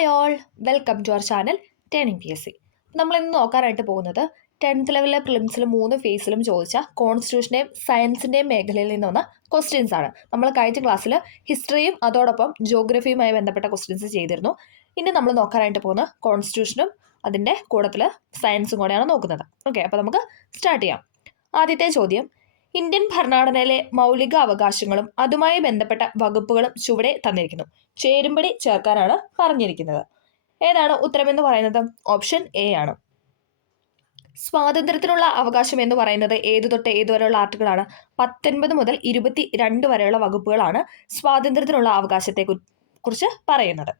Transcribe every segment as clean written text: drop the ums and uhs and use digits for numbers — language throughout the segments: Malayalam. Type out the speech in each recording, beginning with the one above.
Hi all, welcome to our channel turning PSC. നമ്മൾ ഇന്ന് നോക്കാനായിട്ട് പോകുന്നത് 10th ലെവലിലെ പ്രിലിംസിലും 3 ഫേസിലും ചോദിച്ച കോൺസ്റ്റിറ്റ്യൂഷൻ്റെയും സയൻസിൻ്റെയും മേഖലയിൽ നിന്നൊന്ന് ക്വസ്റ്റ്യൻസ് ആണ്. നമ്മൾ കഴിഞ്ഞ ക്ലാസ്സിൽ ഹിസ്റ്ററിയും അതോടൊപ്പം ജിയോഗ്രഫിയുമായി ബന്ധപ്പെട്ട ക്വസ്റ്റ്യൻസ് ചെയ്തിരുന്നു. ഇനി നമ്മൾ നോക്കാനായിട്ട് പോകുന്ന കോൺസ്റ്റിറ്റ്യൂഷനും അതിൻ്റെ കൂട്ടത്തിൽ സയൻസും കൂടെയാണ് നോക്കുന്നത്. ഓക്കെ, അപ്പോൾ നമുക്ക് സ്റ്റാർട്ട് ചെയ്യാം. ആദ്യത്തെ ചോദ്യം, ഇന്ത്യൻ ഭരണഘടനയിലെ മൗലിക അവകാശങ്ങളും അതുമായി ബന്ധപ്പെട്ട വകുപ്പുകളും ചുവടെ തന്നിരിക്കുന്നു. ചേരുംപടി ചേർക്കാനാണ് പറഞ്ഞിരിക്കുന്നത്. ഏതാണ് ഉത്തരമെന്ന് പറയുന്നത്? ഓപ്ഷൻ എ ആണ്. സ്വാതന്ത്ര്യത്തിനുള്ള അവകാശം എന്ന് പറയുന്നത് ഏതു തൊട്ട് ഏതുവരെയുള്ള ആർട്ടിക്കിളാണ്? 19 മുതൽ 22 വരെയുള്ള വകുപ്പുകളാണ് സ്വാതന്ത്ര്യത്തിനുള്ള അവകാശത്തെ കുറിച്ച് പറയുന്നത്.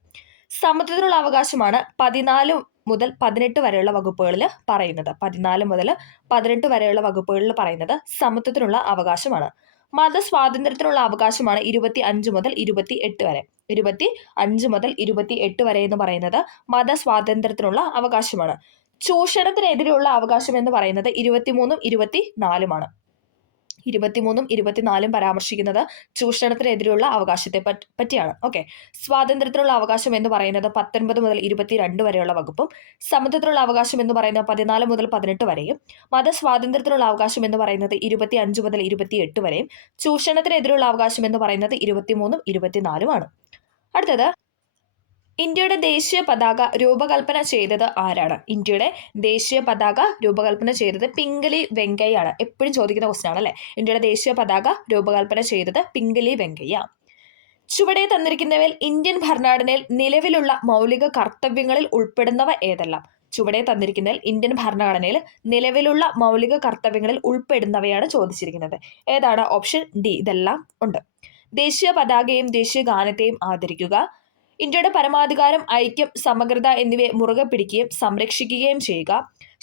സമത്വത്തിനുള്ള അവകാശമാണ് 14 മുതൽ 18 വരെയുള്ള വകുപ്പുകളിൽ പറയുന്നത്. 14 മുതൽ 18 വരെയുള്ള വകുപ്പുകളിൽ പറയുന്നത് സമത്വത്തിനുള്ള അവകാശമാണ്. മതസ്വാതന്ത്ര്യത്തിനുള്ള അവകാശമാണ് 25 മുതൽ 28 വരെ. 25 മുതൽ 28 വരെ എന്ന് പറയുന്നത് മതസ്വാതന്ത്ര്യത്തിനുള്ള അവകാശമാണ്. ചൂഷണത്തിനെതിരെയുള്ള അവകാശം എന്ന് പറയുന്നത് 23ഉം 24ഉമാണ്. 23ഉം 24ഉം പരാമർശിക്കുന്നത് ചൂഷണത്തിനെതിരെയുള്ള അവകാശത്തെ പറ്റിയാണ്. ഓക്കെ, സ്വാതന്ത്ര്യത്തിനുള്ള അവകാശം എന്ന് പറയുന്നത് 19 മുതൽ 22 വരെയുള്ള വകുപ്പും സമത്വത്തിനുള്ള അവകാശം എന്ന് പറയുന്നത് 14 മുതൽ 18 വരെയും മതസ്വാതന്ത്ര്യത്തിനുള്ള അവകാശം എന്ന് പറയുന്നത് 25 മുതൽ 28 വരെയും ചൂഷണത്തിനെതിരെയുള്ള അവകാശം എന്ന് പറയുന്നത് 23ഉം 24ഉമാണ്. അടുത്തത്, ഇന്ത്യയുടെ ദേശീയ പതാക രൂപകൽപ്പന ചെയ്തത് ആരാണ്? ഇന്ത്യയുടെ ദേശീയ പതാക രൂപകൽപ്പന ചെയ്തത് പിംഗലി വെങ്കയ്യാണ്. എപ്പോഴും ചോദിക്കുന്ന ക്വസ്റ്റ്യൻ ആണ് അല്ലേ? ഇന്ത്യയുടെ ദേശീയ പതാക രൂപകൽപ്പന ചെയ്തത് പിംഗലി വെങ്കയ്യ. ചുവടെ തന്നിരിക്കുന്നവയിൽ ഇന്ത്യൻ ഭരണഘടനയിൽ നിലവിലുള്ള മൗലിക കർത്തവ്യങ്ങളിൽ ഉൾപ്പെടുന്നവ ഏതെല്ലാം? ചുവടെ തന്നിരിക്കുന്നതിൽ ഇന്ത്യൻ ഭരണഘടനയിൽ നിലവിലുള്ള മൗലിക കർത്തവ്യങ്ങളിൽ ഉൾപ്പെടുന്നവയാണ് ചോദിച്ചിരിക്കുന്നത്. ഏതാണ്? ഓപ്ഷൻ ഡി ഇതെല്ലാം ഉണ്ട്. ദേശീയ പതാകയും ദേശീയ ഗാനത്തെയും ആദരിക്കുക, ഇന്ത്യയുടെ പരമാധികാരം, ഐക്യം, സമഗ്രത എന്നിവയെ മുറുകെ പിടിക്കുകയും സംരക്ഷിക്കുകയും ചെയ്യുക,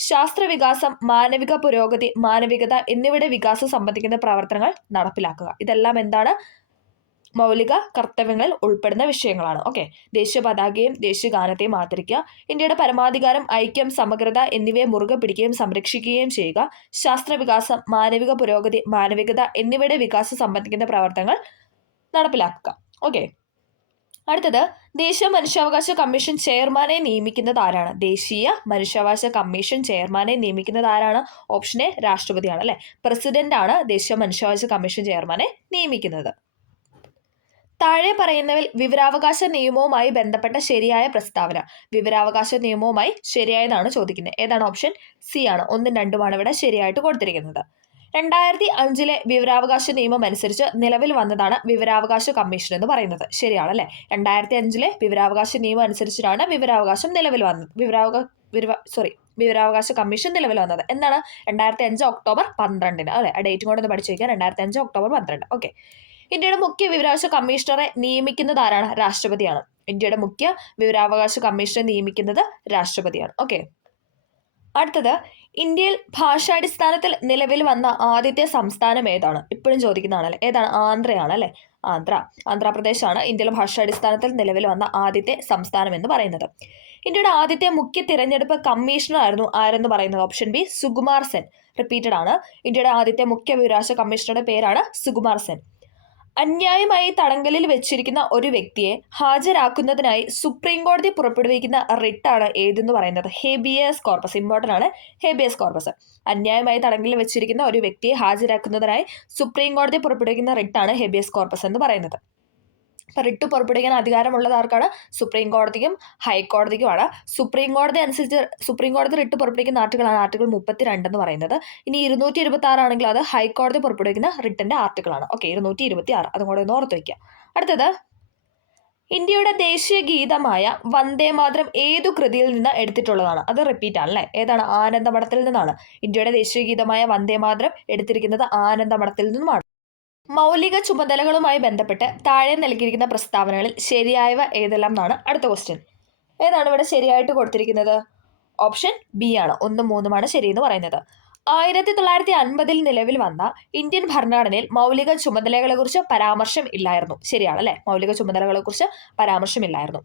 ശാസ്ത്രവികാസം, മാനവിക പുരോഗതി, മാനവികത എന്നിവയുടെ വികാസം സംബന്ധിക്കുന്ന പ്രവർത്തനങ്ങൾ നടപ്പിലാക്കുക. ഇതെല്ലാം എന്താണ്? മൗലിക കർത്തവ്യങ്ങളിൽ ഉൾപ്പെടുന്ന വിഷയങ്ങളാണ്. ഓക്കെ, ദേശീയ പതാകയും ദേശീയ ഗാനത്തെയും ആദരിക്കുക, ഇന്ത്യയുടെ പരമാധികാരം, ഐക്യം, സമഗ്രത എന്നിവയെ മുറുകെ പിടിക്കുകയും സംരക്ഷിക്കുകയും ചെയ്യുക, ശാസ്ത്രവികാസം, മാനവിക പുരോഗതി, മാനവികത എന്നിവയുടെ വികാസം സംബന്ധിക്കുന്ന പ്രവർത്തനങ്ങൾ നടപ്പിലാക്കുക. ഓക്കെ, അടുത്തത്, ദേശീയ മനുഷ്യാവകാശ കമ്മീഷൻ ചെയർമാനെ നിയമിക്കുന്നത് ആരാണ്? ദേശീയ മനുഷ്യാവകാശ കമ്മീഷൻ ചെയർമാനെ നിയമിക്കുന്നത് ആരാണ്? ഓപ്ഷൻ എ രാഷ്ട്രപതിയാണ് അല്ലെ. പ്രസിഡന്റ് ആണ് ദേശീയ മനുഷ്യാവകാശ കമ്മീഷൻ ചെയർമാനെ നിയമിക്കുന്നത്. താഴെ പറയുന്നവയിൽ വിവരാവകാശ നിയമവുമായി ബന്ധപ്പെട്ട ശരിയായ പ്രസ്താവന. വിവരാവകാശ നിയമവുമായി ശരിയായതാണ് ചോദിക്കുന്നത്. ഏതാണ്? ഓപ്ഷൻ സി ആണ്. 1ഉം 2ഉമാണ് ഇവിടെ ശരിയായിട്ട് കൊടുത്തിരിക്കുന്നത്. 2005 വിവരാവകാശ നിയമം അനുസരിച്ച് നിലവിൽ വന്നതാണ് വിവരാവകാശ കമ്മീഷൻ എന്ന് പറയുന്നത്. ശരിയാണല്ലേ? 2005 വിവരാവകാശ നിയമം അനുസരിച്ചിട്ടാണ് വിവരാവകാശം നിലവിൽ വന്നത്. വിവരാവകാശ കമ്മീഷൻ നിലവിൽ വന്നത് എന്നാണ്? 2005 ഒക്ടോബർ 12 അല്ലെ. ആ ഡേറ്റും കൂടെ ഒന്ന് പഠിച്ചു വയ്ക്കുക. 2005 ഒക്ടോബർ 12. ഓക്കെ, ഇന്ത്യയുടെ മുഖ്യ വിവരാവകാശ കമ്മീഷണറെ നിയമിക്കുന്നത് ആരാണ്? രാഷ്ട്രപതിയാണ്. ഇന്ത്യയുടെ മുഖ്യ വിവരാവകാശ കമ്മീഷണറെ നിയമിക്കുന്നത് രാഷ്ട്രപതിയാണ്. ഓക്കെ, അടുത്തത്, ഇന്ത്യയിൽ ഭാഷാടിസ്ഥാനത്തിൽ നിലവിൽ വന്ന ആദ്യത്തെ സംസ്ഥാനം ഏതാണ്? ഇപ്പോഴും ചോദിക്കുന്നതാണല്ലേ. ഏതാണ്? ആന്ധ്രയാണ് അല്ലെ. ആന്ധ്രാപ്രദേശാണ് ഇന്ത്യയിലെ ഭാഷാടിസ്ഥാനത്തിൽ നിലവിൽ വന്ന ആദ്യത്തെ സംസ്ഥാനം എന്ന് പറയുന്നത്. ഇന്ത്യയുടെ ആദ്യത്തെ മുഖ്യ തിരഞ്ഞെടുപ്പ് കമ്മീഷണർ ആരെന്ന് പറയുന്നത്? Option B Sukumar Sen. Repeated ആണ്. ഇന്ത്യയുടെ ആദ്യത്തെ മുഖ്യ വിവരാവകാശ കമ്മീഷണറുടെ പേരാണ് സുകുമാർ സെൻ. അന്യായമായി തടങ്കലിൽ വെച്ചിരിക്കുന്ന ഒരു വ്യക്തിയെ ഹാജരാക്കുന്നതിനായി സുപ്രീം കോടതി പുറപ്പെടുവിക്കുന്ന റിട്ടാണ് ഏതെന്ന് പറയുന്നത്? Habeas corpus. ഇമ്പോർട്ടൻ്റ് ആണ് ഹേബിയസ് കോർപ്പസ്. അന്യായമായി തടങ്കലിൽ വെച്ചിരിക്കുന്ന ഒരു വ്യക്തിയെ ഹാജരാക്കുന്നതിനായി സുപ്രീം കോടതി പുറപ്പെടുവിക്കുന്ന റിട്ടാണ് ഹേബിയസ് കോർപ്പസ് എന്ന് പറയുന്നത്. ഇപ്പം റിട്ട് പുറപ്പെടുവിക്കാൻ അധികാരമുള്ളത് ആർക്കാണ്? സുപ്രീം കോടതിക്കും ഹൈക്കോടതിക്കുമാണ്. സുപ്രീം കോടതി റിട്ട് പുറപ്പെടുവിക്കുന്ന ആർട്ടിക്കിളാണ് ആർട്ടിക്കിൾ 32 എന്ന് പറയുന്നത്. ഇനി 226 ആണെങ്കിൽ അത് ഹൈക്കോടതി പുറപ്പെടുവിക്കുന്ന റിട്ടിന്റെ ആർട്ടിക്കിളാണ്. ഓക്കെ, 226 അതും കൂടെ ഒന്ന് ഓർത്ത് വയ്ക്കുക. അടുത്തത്, ഇന്ത്യയുടെ ദേശീയ ഗീതമായ വന്ദേമാതരം ഏതു കൃതിയിൽ നിന്ന് എടുത്തിട്ടുള്ളതാണ്? അത് റിപ്പീറ്റ് ആണല്ലേ. ഏതാണ്? ആനന്ദമഠത്തിൽ നിന്നാണ്. ഇന്ത്യയുടെ ദേശീയ ഗീതമായ വന്ദേമാതരം എടുത്തിരിക്കുന്നത് ആനന്ദമഠത്തിൽ നിന്നുമാണ്. മൗലിക ചുമതലകളുമായി ബന്ധപ്പെട്ട് താഴെ നൽകിയിരിക്കുന്ന പ്രസ്താവനകളിൽ ശരിയായവ ഏതെല്ലാം എന്നാണ് അടുത്ത ക്വസ്റ്റ്യൻ. ഏതാണ് ഇവിടെ ശരിയായിട്ട് കൊടുത്തിരിക്കുന്നത്? ഓപ്ഷൻ ബി ആണ്. 1ഉം 3ഉമാണ് ശരിയെന്ന് പറയുന്നത്. 1950 നിലവിൽ വന്ന ഇന്ത്യൻ ഭരണഘടനയിൽ മൗലിക ചുമതലകളെക്കുറിച്ച് പരാമർശം ഇല്ലായിരുന്നു. ശരിയാണ് അല്ലെ. മൗലിക ചുമതലകളെക്കുറിച്ച് പരാമർശമില്ലായിരുന്നു.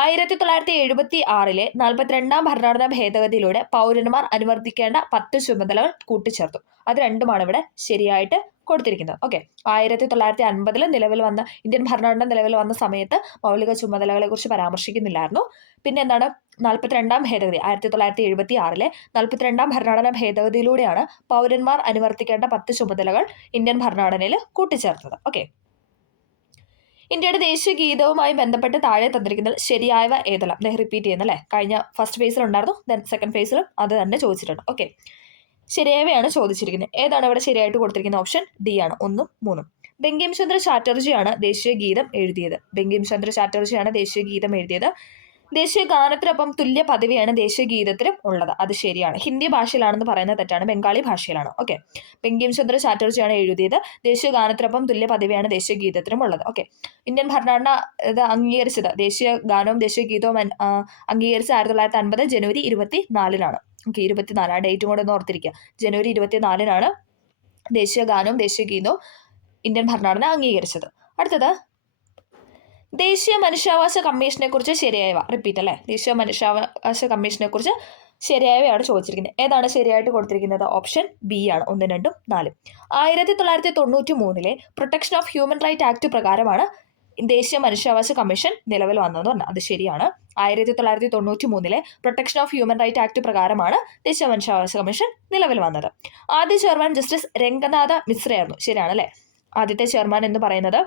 1976 42 ഭരണഘടനാ ഭേദഗതിയിലൂടെ പൗരന്മാർ അനുവർത്തിക്കേണ്ട 10 ചുമതലകൾ കൂട്ടിച്ചേർത്തു. അത് രണ്ടുമാണ് ഇവിടെ ശരിയായിട്ട് കൊടുത്തിരിക്കുന്നത്. ഓക്കെ, 1950 നിലവിൽ വന്ന ഇന്ത്യൻ ഭരണഘടന നിലവിൽ വന്ന സമയത്ത് മൗലിക ചുമതലകളെ കുറിച്ച് പരാമർശിക്കുന്നില്ലായിരുന്നു. പിന്നെ എന്താണ് 42 ഭേദഗതി 1976 42 ഭരണഘടനാ ഭേദഗതിയിലൂടെയാണ് പൗരന്മാർ അനുവർത്തിക്കേണ്ട 10 ചുമതലകൾ ഇന്ത്യൻ ഭരണഘടനയിൽ കൂട്ടിച്ചേർത്തത്. ഓക്കെ, ഇന്ത്യയുടെ ദേശീയ ഗീതവുമായി ബന്ധപ്പെട്ട് താഴെ തന്നിരിക്കുന്നത് ശരിയായവ ഏതെല്ലാം? റിപ്പീറ്റ് ചെയ്യുന്നല്ലേ, കഴിഞ്ഞ ഫസ്റ്റ് ഫേസിലുണ്ടായിരുന്നു, ദെൻ സെക്കൻഡ് ഫേസിലും അത് തന്നെ ചോദിച്ചിട്ടുണ്ട്. ഓക്കെ, ശരിയായവയാണ് ചോദിച്ചിരിക്കുന്നത്. ഏതാണ് ഇവിടെ ശരിയായിട്ട് കൊടുത്തിരിക്കുന്ന? ഓപ്ഷൻ ഡി ആണ്, 1ഉം 3ഉം. ബങ്കിം ചന്ദ്ര ചാറ്റർജിയാണ് ദേശീയ ഗീതം എഴുതിയത്. ബങ്കിം ചന്ദ്ര ചാറ്റർജിയാണ് ദേശീയ ഗീതം എഴുതിയത്. ദേശീയ ഗാനത്തിനൊപ്പം തുല്യ പദവിയാണ് ദേശീയ ഗീതത്തിലും ഉള്ളത്. അത് ശരിയാണ്. ഹിന്ദി ഭാഷയിലാണെന്ന് പറയുന്നത് തെറ്റാണ്, ബംഗാളി ഭാഷയിലാണ്. ഓക്കെ, ബങ്കിം ചന്ദ്ര ചാറ്റർജിയാണ് എഴുതിയത്. ദേശീയ ഗാനത്തിനൊപ്പം തുല്യ പദവിയാണ് ദേശീയ ഗീതത്തിലും ഉള്ളത്. ഓക്കെ, ഇന്ത്യൻ ഭരണഘടന ഇത് അംഗീകരിച്ചത്, ദേശീയ ഗാനവും ദേശീയ ഗീതവും അംഗീകരിച്ച 1950 ജനുവരി 24 ഓക്കെ, 24 ആ ഡേറ്റും കൂടെ ഒന്ന് ഓർത്തിരിക്കുക. ജനുവരി 24 ദേശീയ ഗാനവും ദേശീയ ഗീതവും ഇന്ത്യൻ ഭരണഘടന അംഗീകരിച്ചത്. അടുത്തത് ദേശീയ മനുഷ്യാവകാശ കമ്മീഷനെ കുറിച്ച് ശരിയായവ. റിപ്പീറ്റ് അല്ലേ, ദേശീയ മനുഷ്യാവകാശ കമ്മീഷനെ കുറിച്ച് ശരിയായവയാണ് ചോദിച്ചിരിക്കുന്നത്. ഏതാണ് ശരിയായിട്ട് കൊടുത്തിരിക്കുന്നത്? ഓപ്ഷൻ ബി ആണ്, 1, 2, 4. 1993 protection of human right act പ്രകാരമാണ് ദേശീയ മനുഷ്യാവകാശ കമ്മീഷൻ നിലവിൽ വന്നതെന്ന് പറഞ്ഞാൽ അത് ശരിയാണ്. 1993 protection of human right act പ്രകാരമാണ് ദേശീയ മനുഷ്യാവകാശ കമ്മീഷൻ നിലവിൽ വന്നത്. ആദ്യ ചെയർമാൻ ജസ്റ്റിസ് രംഗനാഥ മിശ്രയായിരുന്നു. ശരിയാണ് അല്ലേ, ആദ്യത്തെ ചെയർമാൻ എന്ന് പറയുന്നത്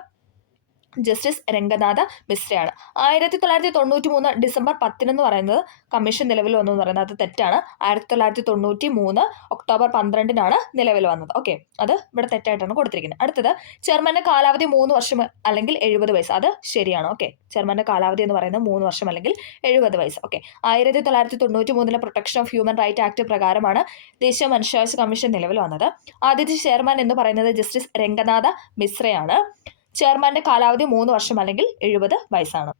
ജസ്റ്റിസ് രംഗനാഥ മിശ്രയാണ്. 1993 ഡിസംബർ 10 എന്ന് പറയുന്നത് കമ്മീഷൻ നിലവിൽ വന്നു എന്ന് പറയുന്നത് അത് തെറ്റാണ്. 1993 ഒക്ടോബർ 12 നിലവിൽ വന്നത്. ഓക്കെ, അത് ഇവിടെ തെറ്റായിട്ടാണ് കൊടുത്തിരിക്കുന്നത്. അടുത്തത് ചെയർമാന്റെ കാലാവധി 3 വർഷം അല്ലെങ്കിൽ 70 വയസ്സ്. അത് ശരിയാണ്. ഓക്കെ, ചെയർമാന്റെ കാലാവധി എന്ന് പറയുന്നത് 3 വർഷം അല്ലെങ്കിൽ 70 വയസ്സ്. Okay, 1993 protection of human right act പ്രകാരമാണ് ദേശീയ മനുഷ്യാവകാശ കമ്മീഷൻ നിലവിൽ വന്നത്. ആദ്യത്തെ ചെയർമാൻ എന്ന് പറയുന്നത് ജസ്റ്റിസ് രംഗനാഥ മിശ്രയാണ്. ചെയർമാന്റെ കാലാവധി 3 വർഷം അല്ലെങ്കിൽ 70 വയസ്സാണ്.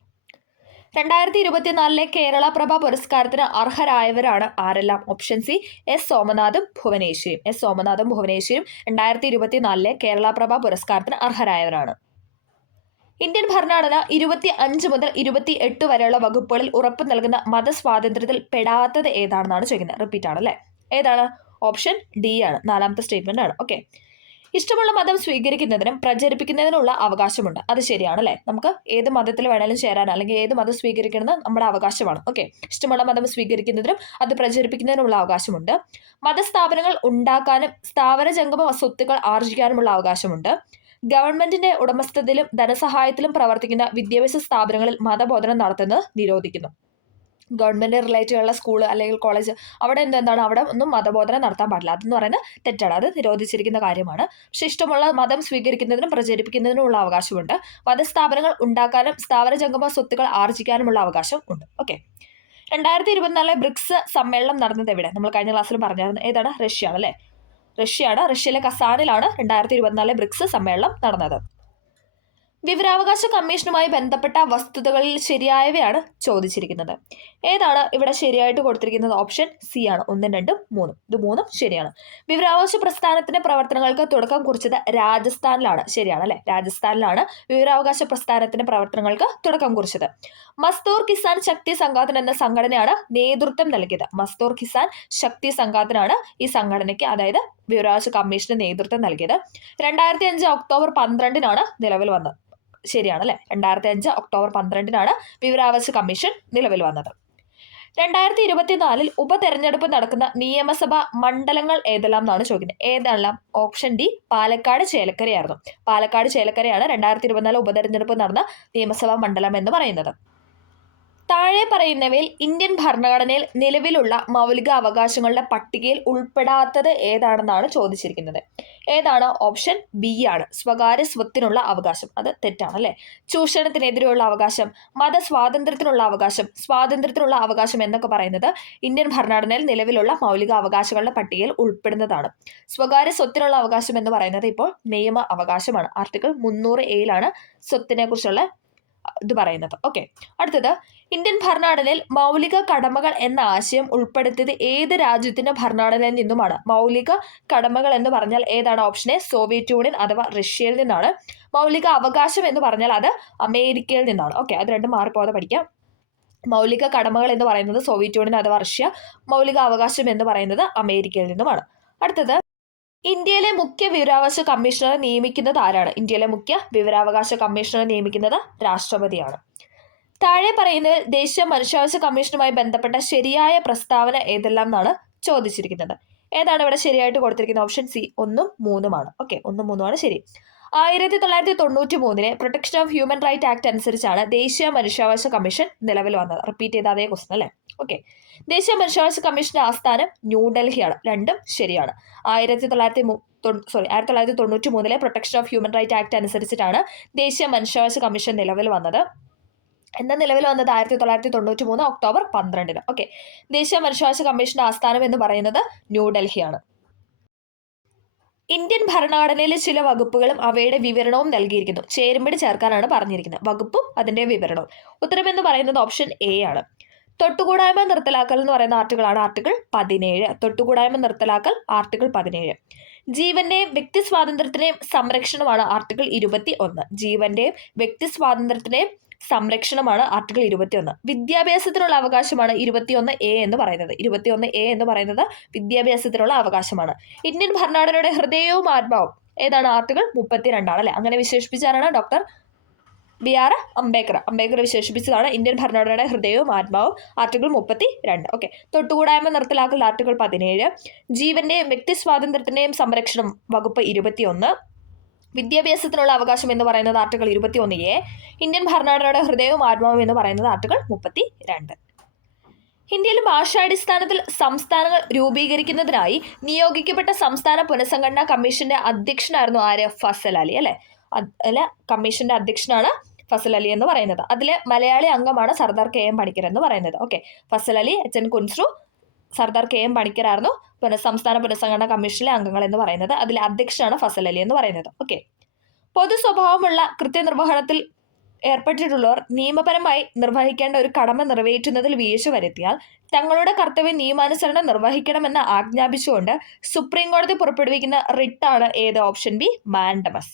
2024 കേരള പ്രഭ പുരസ്കാരത്തിന് അർഹരായവരാണ് ആരെല്ലാം? ഓപ്ഷൻ സി എസ് സോമനാഥും ഭുവനേശ്വരിയും. 2024 കേരള പ്രഭ പുരസ്കാരത്തിന് അർഹരായവരാണ്. ഇന്ത്യൻ ഭരണഘടന 25 മുതൽ 28 വരെയുള്ള വകുപ്പുകളിൽ ഉറപ്പ് നൽകുന്ന മതസ്വാതന്ത്ര്യത്തിൽ പെടാത്തത് ഏതാണെന്നാണ് ചോദിക്കുന്നത്. റിപ്പീറ്റ് ആണ് അല്ലേ, ഏതാണ്? ഓപ്ഷൻ ഡി ആണ്, 4ാമത്തെ സ്റ്റേറ്റ്മെന്റ് ആണ്. ഓക്കെ, ഇഷ്ടമുള്ള മതം സ്വീകരിക്കുന്നതിനും പ്രചരിപ്പിക്കുന്നതിനുള്ള അവകാശമുണ്ട്. അത് ശരിയാണല്ലേ, നമുക്ക് ഏത് മതത്തിൽ വേണമെങ്കിലും ചേരാൻ അല്ലെങ്കിൽ ഏത് മതം സ്വീകരിക്കുന്നത് നമ്മുടെ അവകാശമാണ്. ഓക്കെ, ഇഷ്ടമുള്ള മതം സ്വീകരിക്കുന്നതിനും അത് പ്രചരിപ്പിക്കുന്നതിനുള്ള അവകാശമുണ്ട്. മതസ്ഥാപനങ്ങൾ ഉണ്ടാക്കാനും സ്ഥാവര ജംഗമ സ്വത്തുക്കൾ ആർജിക്കാനുമുള്ള അവകാശമുണ്ട്. ഗവൺമെന്റിന്റെ ഉടമസ്ഥതയിലും ധനസഹായത്തിലും പ്രവർത്തിക്കുന്ന വിദ്യാഭ്യാസ സ്ഥാപനങ്ങളിൽ മതബോധനം നടത്തുന്നത് നിരോധിക്കുന്നു. ഗവൺമെന്റ് റിലേറ്റീവുള്ള സ്കൂൾ അല്ലെങ്കിൽ കോളേജ് അവിടെ എന്താണ്, അവിടെ ഒന്നും മതബോധനം നടത്താൻ പാടില്ല. അതെന്ന് പറയുന്നത് തെറ്റാണ്, അത് നിരോധിച്ചിരിക്കുന്ന കാര്യമാണ്. പക്ഷെ ഇഷ്ടമുള്ള മതം സ്വീകരിക്കുന്നതിനും പ്രചരിപ്പിക്കുന്നതിനുമുള്ള അവകാശമുണ്ട്. മതസ്ഥാപനങ്ങൾ ഉണ്ടാക്കാനും സ്ഥാവര ജംഗമ സ്വത്തുക്കൾ ആർജിക്കാനുമുള്ള അവകാശം ഉണ്ട്. ഓക്കെ, 2024 ബ്രിക്സ് സമ്മേളനം നടന്നത് എവിടെ? നമ്മൾ കഴിഞ്ഞ ക്ലാസ്സിൽ പറഞ്ഞായിരുന്നു. ഏതാണ്? റഷ്യയാണ് അല്ലേ, റഷ്യയാണ്. റഷ്യയിലെ കസാനിലാണ് 2024 ബ്രിക്സ് സമ്മേളനം നടന്നത്. വിവരാവകാശ കമ്മീഷനുമായി ബന്ധപ്പെട്ട വസ്തുതകളിൽ ശരിയായവയാണ് ചോദിച്ചിരിക്കുന്നത്. ഏതാണ് ഇവിടെ ശരിയായിട്ട് കൊടുത്തിരിക്കുന്നത്? ഓപ്ഷൻ സി ആണ്, 1, 2, 3. ഇത് 3ഉം ശരിയാണ്. വിവരാവകാശ പ്രസ്ഥാനത്തിന്റെ പ്രവർത്തനങ്ങൾക്ക് തുടക്കം കുറിച്ചത് രാജസ്ഥാനിലാണ്. ശരിയാണ് അല്ലെ, രാജസ്ഥാനിലാണ് വിവരാവകാശ പ്രസ്ഥാനത്തിന്റെ പ്രവർത്തനങ്ങൾക്ക് തുടക്കം കുറിച്ചത്. മസ്ദൂർ കിസാൻ ശക്തി സംഘാതൻ എന്ന സംഘടനയാണ് നേതൃത്വം നൽകിയത്. മസ്ദൂർ കിസാൻ ശക്തി സംഘാതനാണ് ഈ സംഘടനയ്ക്ക്, അതായത് വിവരാവകാശ കമ്മീഷന് നേതൃത്വം നൽകിയത്. 2005 ഒക്ടോബർ 12 നിലവിൽ വന്നത്. ശരിയാണ് അല്ലെ, 2005 ഒക്ടോബർ 12 വിവരാവകാശ കമ്മീഷൻ നിലവിൽ വന്നത്. 2024 ഉപതെരഞ്ഞെടുപ്പ് നടക്കുന്ന നിയമസഭാ മണ്ഡലങ്ങൾ ഏതെല്ലാം എന്നാണ് ചോദിക്കുന്നത്. ഏതെല്ലാം? ഓപ്ഷൻ ഡി പാലക്കാട് ചേലക്കരയായിരുന്നു. പാലക്കാട് ചേലക്കരയാണ് 2024 ഉപതെരഞ്ഞെടുപ്പ് നടന്ന നിയമസഭാ മണ്ഡലം എന്ന് പറയുന്നത്. താഴെ പറയുന്നവയിൽ ഇന്ത്യൻ ഭരണഘടനയിൽ നിലവിലുള്ള മൗലിക അവകാശങ്ങളുടെ പട്ടികയിൽ ഉൾപ്പെടാത്തത് ഏതാണെന്നാണ് ചോദിച്ചിരിക്കുന്നത്. ഏതാണ്? ഓപ്ഷൻ ബി ആണ്, സ്വകാര്യ സ്വത്തിനുള്ള അവകാശം. അത് തെറ്റാണ് അല്ലെ. ചൂഷണത്തിനെതിരെയുള്ള അവകാശം, മതസ്വാതന്ത്ര്യത്തിനുള്ള അവകാശം, സ്വാതന്ത്ര്യത്തിനുള്ള അവകാശം എന്നൊക്കെ പറയുന്നത് ഇന്ത്യൻ ഭരണഘടനയിൽ നിലവിലുള്ള മൗലിക അവകാശങ്ങളുടെ പട്ടികയിൽ ഉൾപ്പെടുന്നതാണ്. സ്വകാര്യ സ്വത്തിനുള്ള അവകാശം എന്ന് പറയുന്നത് ഇപ്പോൾ നിയമ അവകാശമാണ്. ആർട്ടിക്കിൾ 300A സ്വത്തിനെ കുറിച്ചുള്ള ഇത് പറയുന്നത്. ഓക്കെ, അടുത്തത് ഇന്ത്യൻ ഭരണഘടനയിൽ മൗലിക കടമകൾ എന്ന ആശയം ഉൾപ്പെടുത്തിയത് ഏത് രാജ്യത്തിന്റെ ഭരണഘടനയിൽ നിന്നുമാണ്? മൗലിക കടമകൾ എന്ന് പറഞ്ഞാൽ ഏതാണ്? ഓപ്ഷൻ എ സോവിയറ്റ് യൂണിയൻ അഥവാ റഷ്യയിൽ നിന്നാണ്. മൗലിക അവകാശം എന്ന് പറഞ്ഞാൽ അത് അമേരിക്കയിൽ നിന്നാണ്. ഓക്കെ, അത് രണ്ടും മാറിപ്പോകാതെ പഠിക്കാം. മൗലിക കടമകൾ എന്ന് പറയുന്നത് സോവിയറ്റ് യൂണിയൻ അഥവാ റഷ്യ, മൗലിക അവകാശം എന്ന് പറയുന്നത് അമേരിക്കയിൽ നിന്നുമാണ്. അടുത്തത്, ഇന്ത്യയിലെ മുഖ്യ വിവരാവകാശ കമ്മീഷണറെ നിയമിക്കുന്നത് ആരാണ്? ഇന്ത്യയിലെ മുഖ്യ വിവരാവകാശ കമ്മീഷണറെ നിയമിക്കുന്നത് രാഷ്ട്രപതിയാണ്. താഴെ പറയുന്നതിൽ ദേശീയ മനുഷ്യാവകാശ കമ്മീഷനുമായി ബന്ധപ്പെട്ട ശരിയായ പ്രസ്താവന ഏതെല്ലാം എന്നാണ് ചോദിച്ചിരിക്കുന്നത്. ഏതാണ് ഇവിടെ ശരിയായിട്ട് കൊടുത്തിരിക്കുന്നത്? ഓപ്ഷൻ സി 1, 3 ഓക്കെ, 1, 3 ശരി. 1993 protection of human right act അനുസരിച്ചാണ് ദേശീയ മനുഷ്യാവകാശ കമ്മീഷൻ നിലവിൽ വന്നത്. റിപ്പീറ്റ് ചെയ്ത അതേ ക്വസ്റ്റൻ അല്ലേ? ഓക്കെ. ദേശീയ മനുഷ്യാവകാശ കമ്മീഷന്റെ ആസ്ഥാനം ന്യൂഡൽഹിയാണ്. രണ്ടും ശരിയാണ്. 1993 protection of human right act അനുസരിച്ചിട്ടാണ് ദേശീയ മനുഷ്യാവകാശ കമ്മീഷൻ നിലവിൽ വന്നത്. എന്താ നിലവിൽ വന്നത്? 1993 ഒക്ടോബർ 12. ഓക്കെ. ദേശീയ മനുഷ്യാവകാശ കമ്മീഷന്റെ ആസ്ഥാനം എന്ന് പറയുന്നത് ന്യൂഡൽഹിയാണ്. ഇന്ത്യൻ ഭരണഘടനയിലെ ചില വകുപ്പുകളും അവയുടെ വിവരണവും നൽകിയിരിക്കുന്നു. ചേരുംപടി ചേർക്കാനാണ് പറഞ്ഞിരിക്കുന്നത്. വകുപ്പും അതിന്റെ വിവരണവും. ഉത്തരം എന്ന് പറയുന്നത് ഓപ്ഷൻ എ ആണ്. തൊട്ടുകൂടായ്മ നിർത്തലാക്കൽ എന്ന് പറയുന്ന ആർട്ടിക്കിളാണ് ആർട്ടിക്കിൾ 17. തൊട്ടുകൂടായ്മ നിർത്തലാക്കൽ ആർട്ടിക്കിൾ 17. ജീവന്റെയും വ്യക്തി സ്വാതന്ത്ര്യത്തിന്റെയും സംരക്ഷണമാണ് ആർട്ടിക്കിൾ 21. ജീവന്റെയും വ്യക്തി സ്വാതന്ത്ര്യത്തിന്റെയും സംരക്ഷണമാണ് ആർട്ടിക്കിൾ 21. വിദ്യാഭ്യാസത്തിനുള്ള അവകാശമാണ് 21A എന്ന് പറയുന്നത്. 21A എന്ന് പറയുന്നത് വിദ്യാഭ്യാസത്തിനുള്ള അവകാശമാണ്. ഇന്ത്യൻ ഭരണഘടനയുടെ ഹൃദയവും ആത്മാവും ഏതാണ്? ആർട്ടിക്കിൾ 32 അല്ലെ? അങ്ങനെ വിശേഷിപ്പിച്ചാണ് ഡോക്ടർ BR അംബേദ്കർ വിശേഷിപ്പിച്ചതാണ് ഇന്ത്യൻ ഭരണഘടനയുടെ ഹൃദയവും ആത്മാവും ആർട്ടിക്കിൾ 32. ഓക്കെ. തൊട്ടുകൂടായ്മ നിർത്തലാക്കൽ ആർട്ടിക്കിൾ 17. ജീവന്റെയും വ്യക്തി സ്വാതന്ത്ര്യത്തിന്റെയും സംരക്ഷണം വകുപ്പ് 21. വിദ്യാഭ്യാസത്തിനുള്ള അവകാശം എന്ന് പറയുന്നത് ആർട്ടിക്കിൾ 21A. ഇന്ത്യൻ ഭരണഘടനയുടെ ഹൃദയവും ആത്മാവും എന്ന് പറയുന്നത് ആർട്ടിക്കിൾ 32. ഇന്ത്യയിൽ ഭാഷാടിസ്ഥാനത്തിൽ സംസ്ഥാനങ്ങൾ രൂപീകരിക്കുന്നതിനായി നിയോഗിക്കപ്പെട്ട സംസ്ഥാന പുനഃസംഘടനാ കമ്മീഷന്റെ അധ്യക്ഷനായിരുന്നു ആര്? ഫസൽ അലി അല്ലെ? കമ്മീഷന്റെ അധ്യക്ഷനാണ് ഫസൽ അലി എന്ന് പറയുന്നത്. അതിലെ മലയാളി അംഗമാണ് സർദാർ KM പണിക്കർ എന്ന് പറയുന്നത്. Okay. Fazal Ali, HN Kunzru, Sardar KM പണിക്കരായിരുന്നു സംസ്ഥാന പുനഃസംഘടനാ കമ്മീഷനിലെ അംഗങ്ങൾ എന്ന് പറയുന്നത്. അതിലെ അധ്യക്ഷനാണ് ഫസൽ അലി എന്ന് പറയുന്നത്. ഓക്കെ. പൊതു സ്വഭാവമുള്ള കൃത്യനിർവഹണത്തിൽ ഏർപ്പെട്ടിട്ടുള്ളവർ നിയമപരമായി നിർവഹിക്കേണ്ട ഒരു കടമ നിറവേറ്റുന്നതിൽ വീഴ്ച വരുത്തിയാൽ തങ്ങളുടെ കർത്തവ്യം നിയമാനുസരണം നിർവഹിക്കണമെന്ന് ആജ്ഞാപിച്ചുകൊണ്ട് സുപ്രീം കോടതി പുറപ്പെടുവിക്കുന്ന റിട്ടാണ് ഏത്? Option B mandamus.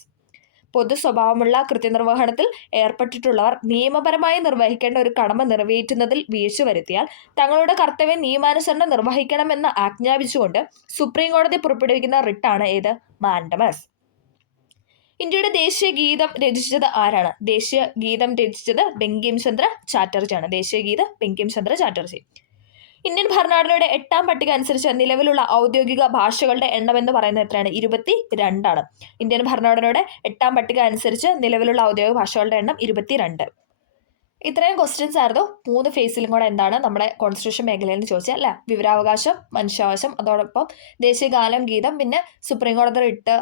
പൊതു സ്വഭാവമുള്ള കൃത്യനിർവഹണത്തിൽ ഏർപ്പെട്ടിട്ടുള്ളവർ നിയമപരമായി നിർവഹിക്കേണ്ട ഒരു കടമ നിറവേറ്റുന്നതിൽ വീഴ്ച വരുത്തിയാൽ തങ്ങളുടെ കർത്തവ്യം നിയമാനുസരണം നിർവഹിക്കണമെന്ന് ആജ്ഞാപിച്ചുകൊണ്ട് സുപ്രീം കോടതി പുറപ്പെടുവിക്കുന്ന റിട്ടാണ് ഏത്? മാൻഡമസ്. ഇന്ത്യയുടെ ദേശീയ ഗീതം രചിച്ചത് ആരാണ്? ദേശീയ ഗീതം രചിച്ചത് ബങ്കിം ചന്ദ്ര ചാറ്റർജിയാണ്. ദേശീയ ഗീതം ബങ്കിം ചന്ദ്ര ചാറ്റർജി. ഇന്ത്യൻ ഭരണഘടനയുടെ 8ാം പട്ടിക അനുസരിച്ച് നിലവിലുള്ള ഔദ്യോഗിക ഭാഷകളുടെ എണ്ണം എന്ന് പറയുന്നത് എത്രയാണ്? 22. ഇന്ത്യൻ ഭരണഘടനയുടെ 8ാം പട്ടിക അനുസരിച്ച് നിലവിലുള്ള ഔദ്യോഗിക ഭാഷകളുടെ എണ്ണം 22. ഇത്രയും ക്വസ്റ്റ്യൻസ് ആയിരുന്നു 3 ഫേസിലും കൂടെ എന്താണ് നമ്മുടെ കോൺസ്റ്റിറ്റ്യൂഷൻ മേഖലയിൽ നിന്ന് ചോദിച്ചാൽ അല്ലേ? വിവരാവകാശം, മനുഷ്യാവകാശം, അതോടൊപ്പം ദേശീയ ഗാനം, ഗീതം, പിന്നെ സുപ്രീം കോടതി റിട്ട്,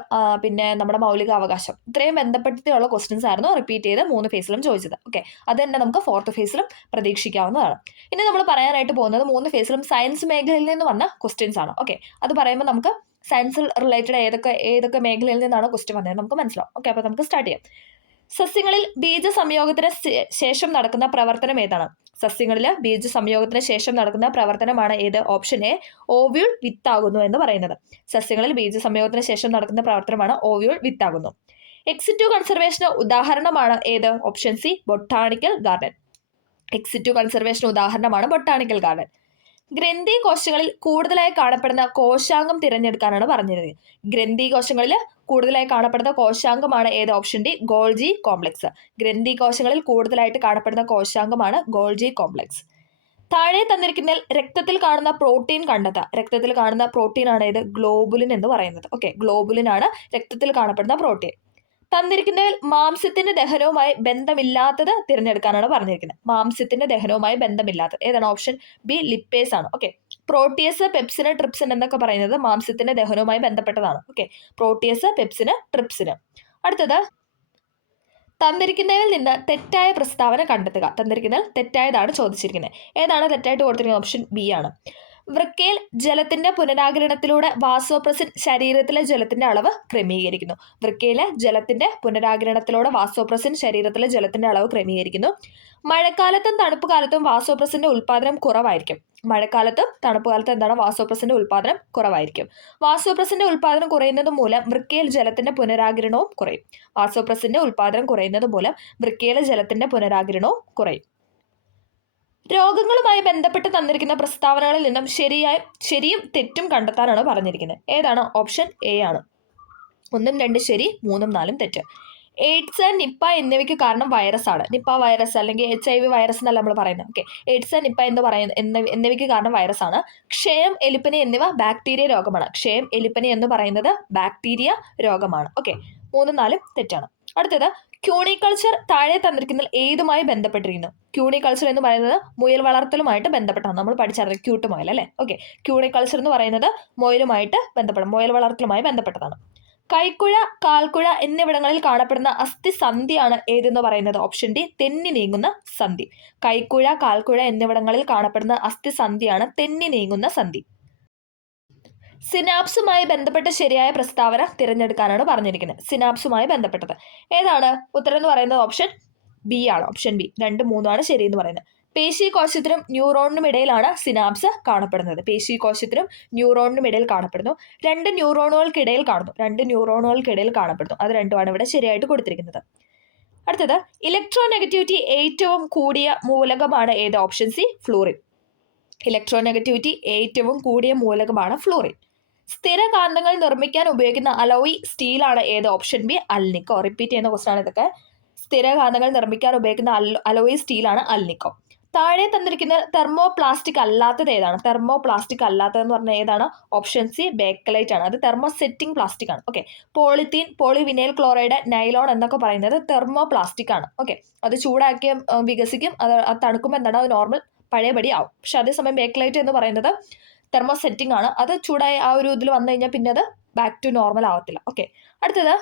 പിന്നെ നമ്മുടെ മൗലിക അവകാശം. ഇത്രയും ബന്ധപ്പെട്ടിട്ടുള്ള ക്വസ്റ്റ്യൻസ് ആയിരുന്നു റിപ്പീറ്റ് ചെയ്ത് 3 ഫേസിലും ചോദിച്ചത്. ഓക്കെ. അത് തന്നെ നമുക്ക് 4th ഫേസിലും പ്രതീക്ഷിക്കാവുന്നതാണ്. ഇനി നമ്മൾ പറയാനായിട്ട് പോകുന്നത് 3 ഫേസിലും സയൻസ് മേഖലയിൽ നിന്ന് വന്ന ക്വസ്റ്റ്യൻസ് ആണ്. ഓക്കെ. അത് പറയുമ്പോൾ നമുക്ക് സയൻസിൽ റിലേറ്റഡ് ഏതൊക്കെ മേഖലയിൽ നിന്നാണ് ക്വസ്റ്റ്യൻ വന്നത് നമുക്ക് മനസ്സിലാവും. ഓക്കെ. അപ്പോൾ നമുക്ക് സ്റ്റാർട്ട് ചെയ്യാം. സസ്യങ്ങളിൽ ബീജസംയോഗത്തിന് ശേഷം നടക്കുന്ന പ്രവർത്തനം ഏതാണ്? സസ്യങ്ങളിൽ ബീജസംയോഗത്തിന് ശേഷം നടക്കുന്ന പ്രവർത്തനമാണ് ഏത്? ഓപ്ഷൻ എ ഓവ്യൂൾ വിത്താകുന്നു എന്ന് പറയുന്നത്. സസ്യങ്ങളിൽ ബീജസംയോഗത്തിന് ശേഷം നടക്കുന്ന പ്രവർത്തനമാണ് ഓവ്യൂൾ വിത്താകുന്നു. എക്സിറ്റു കൺസർവേഷന് ഉദാഹരണമാണ് ഏത്? Option C botanical garden. Ex situ കൺസർവേഷന് ഉദാഹരണമാണ് ബൊട്ടാണിക്കൽ ഗാർഡൻ. ഗ്രന്ഥി കോശങ്ങളിൽ കൂടുതലായി കാണപ്പെടുന്ന കോശാംഗം തിരഞ്ഞെടുക്കാനാണ് പറഞ്ഞിരുന്നത്. ഗ്രന്ഥി കോശങ്ങളിൽ കൂടുതലായി കാണപ്പെടുന്ന കോശാംഗമാണ് ഏത്? Option D Golgi complex. ഗ്രന്ഥി കോശങ്ങളിൽ കൂടുതലായിട്ട് കാണപ്പെടുന്ന കോശാംഗമാണ് ഗോൾജി കോംപ്ലക്സ്. താഴെ തന്നിരിക്കുന്നതിൽ രക്തത്തിൽ കാണുന്ന പ്രോട്ടീൻ കണ്ടെത്തുക. രക്തത്തിൽ കാണുന്ന പ്രോട്ടീൻ ആണ് ഏത്? ഗ്ലോബുലിൻ എന്ന് പറയുന്നത്. ഓക്കെ. ഗ്ലോബുലിൻ ആണ് രക്തത്തിൽ കാണപ്പെടുന്ന പ്രോട്ടീൻ. തന്നിരിക്കുന്നതിൽ മാംസ്യത്തിന്റെ ദഹനവുമായി ബന്ധമില്ലാത്തത് തിരഞ്ഞെടുക്കാനാണ് പറഞ്ഞിരിക്കുന്നത്. മാംസ്യത്തിന്റെ ദഹനവുമായി ബന്ധമില്ലാത്തത് ഏതാണ്? ഓപ്ഷൻ ബി ലിപ്പേസ് ആണ്. ഓക്കെ. പ്രോട്ടിയസ്, പെപ്സിന്, ട്രിപ്സിൻ എന്നൊക്കെ പറയുന്നത് മാംസ്യത്തിന്റെ ദഹനവുമായി ബന്ധപ്പെട്ടതാണ്. ഓക്കെ. പ്രോട്ടിയസ്, പെപ്സിന്, ട്രിപ്സിന്. അടുത്തത്, തന്നിരിക്കുന്നതിൽ നിന്ന് തെറ്റായ പ്രസ്താവന കണ്ടെത്തുക. തന്നിരിക്കുന്നതിൽ തെറ്റായതാണ് ചോദിച്ചിരിക്കുന്നത്. ഏതാണ് തെറ്റായിട്ട് കൊടുത്തിരിക്കുന്നത്? ഓപ്ഷൻ ബി ആണ്. വൃക്കയിൽ ജലത്തിന്റെ പുനരാകിരണത്തിലൂടെ വാസോപ്രസിൻ ശരീരത്തിലെ ജലത്തിന്റെ അളവ് ക്രമീകരിക്കുന്നു. വൃക്കയിലെ ജലത്തിന്റെ പുനരാകിരണത്തിലൂടെ വാസോപ്രസിൻ ശരീരത്തിലെ ജലത്തിന്റെ അളവ് ക്രമീകരിക്കുന്നു. മഴക്കാലത്തും തണുപ്പ് കാലത്തും വാസോപ്രസിന്റെ ഉൽപാദനം കുറവായിരിക്കും. മഴക്കാലത്തും തണുപ്പ് കാലത്തും എന്താണ്? വാസോപ്രസിന്റെ ഉൽപാദനം കുറവായിരിക്കും. വാസോപ്രസിന്റെ ഉൽപാദനം കുറയുന്നത് മൂലം വൃക്കയിൽ ജലത്തിന്റെ പുനരാകിരണവും കുറയും. വാസോപ്രസിന്റെ ഉൽപാദനം കുറയുന്നത് മൂലം വൃക്കയിലെ ജലത്തിന്റെ പുനരാകിരണവും കുറയും. രോഗങ്ങളുമായി ബന്ധപ്പെട്ട് തന്നിരിക്കുന്ന പ്രസ്താവനകളിൽ നിന്നും ശരിയും തെറ്റും കണ്ടെത്താനാണ് പറഞ്ഞിരിക്കുന്നത്. ഏതാണ്? ഓപ്ഷൻ എ ആണ്. 1, 2 ശരി, 3, 4 തെറ്റ്. എയ്ഡ്സ്, നിപ്പ എന്നിവയ്ക്ക് കാരണം വൈറസാണ്. നിപ്പ വൈറസ് അല്ലെങ്കിൽ HIV വൈറസ് എന്നല്ല നമ്മൾ പറയുന്നത്. ഓക്കെ, എയ്ഡ്സ്, നിപ്പ എന്നിവയ്ക്ക് കാരണം വൈറസാണ്. ക്ഷയം, എലിപ്പനി എന്നിവ ബാക്ടീരിയ രോഗമാണ്. ക്ഷയം, എലിപ്പനി എന്ന് പറയുന്നത് ബാക്ടീരിയ രോഗമാണ്. ഓക്കെ, 3, 4 തെറ്റാണ്. അടുത്തത് ക്യൂണിക്കൾച്ചർ താഴെ തന്നിരിക്കുന്നതിൽ ഏതുമായി ബന്ധപ്പെട്ടിരിക്കുന്നു? ക്യൂണിക്കൾച്ചർ എന്ന് പറയുന്നത് മുയൽ വളർത്തലുമായിട്ട് ബന്ധപ്പെട്ടാണ്. നമ്മൾ പഠിച്ചറിയാം ക്യൂട്ട് മുയൽ അല്ലേ? ഓക്കെ, ക്യൂണിക്കൾച്ചർ എന്ന് പറയുന്നത് മുയലുമായിട്ട് ബന്ധപ്പെടും, മുയൽ വളർത്തലുമായി ബന്ധപ്പെട്ടതാണ്. കൈക്കുഴ, കാൽക്കുഴ എന്നിവിടങ്ങളിൽ കാണപ്പെടുന്ന അസ്ഥിസന്ധിയാണ് ഏതെന്ന് പറയുന്നത്? ഓപ്ഷൻ ഡി, തെന്നി നീങ്ങുന്ന സന്ധി. കൈക്കുഴ, കാൽക്കുഴ എന്നിവിടങ്ങളിൽ കാണപ്പെടുന്ന അസ്ഥിസന്ധിയാണ് തെന്നി നീങ്ങുന്ന സന്ധി. സിനാപ്സുമായി ബന്ധപ്പെട്ട ശരിയായ പ്രസ്താവന തിരഞ്ഞെടുക്കാനാണ് പറഞ്ഞിരിക്കുന്നത്. സിനാപ്സുമായി ബന്ധപ്പെട്ടത് ഏതാണ്? ഉത്തരം എന്ന് പറയുന്നത് ഓപ്ഷൻ ബി ആണ്. ഓപ്ഷൻ ബി, 2, 3 ആണ് ശരി എന്ന് പറയുന്നത്. പേശീകോശത്തിനും ന്യൂറോണിനും ഇടയിലാണ് സിനാപ്സ് കാണപ്പെടുന്നത്. പേശീകോശത്തിനും ന്യൂറോണിനും ഇടയിൽ കാണപ്പെടുന്നു. 2 ന്യൂറോണുകൾക്കിടയിൽ കാണപ്പെടുന്നു. അത് രണ്ടുമാണ് ഇവിടെ ശരിയായിട്ട് കൊടുത്തിരിക്കുന്നത്. അടുത്തത് ഇലക്ട്രോനെഗറ്റിവിറ്റി ഏറ്റവും കൂടിയ മൂലകമാണ് ഏത്? Option C, fluorine. ഇലക്ട്രോനെഗറ്റിവിറ്റി ഏറ്റവും കൂടിയ മൂലകമാണ് ഫ്ലൂറിൻ. സ്ഥിരകാന്തങ്ങൾ നിർമ്മിക്കാൻ ഉപയോഗിക്കുന്ന അലോയി സ്റ്റീലാണ് ഏത്? Option B, alnico. റിപ്പീറ്റ് ചെയ്യുന്ന ക്വസ്റ്റൻ ആണ് ഇതൊക്കെ. സ്ഥിരകാന്തങ്ങൾ നിർമ്മിക്കാൻ ഉപയോഗിക്കുന്ന അലോയി സ്റ്റീലാണ് അൽനിക്കോ. താഴെ തന്നിരിക്കുന്ന തെർമോപ്ലാസ്റ്റിക് അല്ലാത്തത് ഏതാണ്? തെർമോപ്ലാസ്റ്റിക് അല്ലാത്തതെന്ന് പറഞ്ഞാൽ ഏതാണ്? ഓപ്ഷൻ സി, ബേക്കലൈറ്റ് ആണ്. അത് തെർമോസെറ്റിംഗ് പ്ലാസ്റ്റിക് ആണ്. Okay, polythene, polyvinyl chloride, nylon എന്നൊക്കെ പറയുന്നത് തെർമോപ്ലാസ്റ്റിക് ആണ്. ഓക്കെ, അത് ചൂടാക്കി വികസിക്കും, അത് തണുക്കുമ്പോൾ എന്താണ്? അത് നോർമൽ പഴയപടി ആവും. പക്ഷെ അതേസമയം ബേക്കലൈറ്റ് എന്ന് പറയുന്നത് തെർമോസെറ്റിംഗ് ആണ്. അത് ചൂടായി ആ ഒരു ഇതിൽ വന്നു കഴിഞ്ഞാൽ പിന്നെ അത് ബാക്ക് ടു നോർമൽ ആവത്തില്ല. ഓക്കെ, അടുത്തത്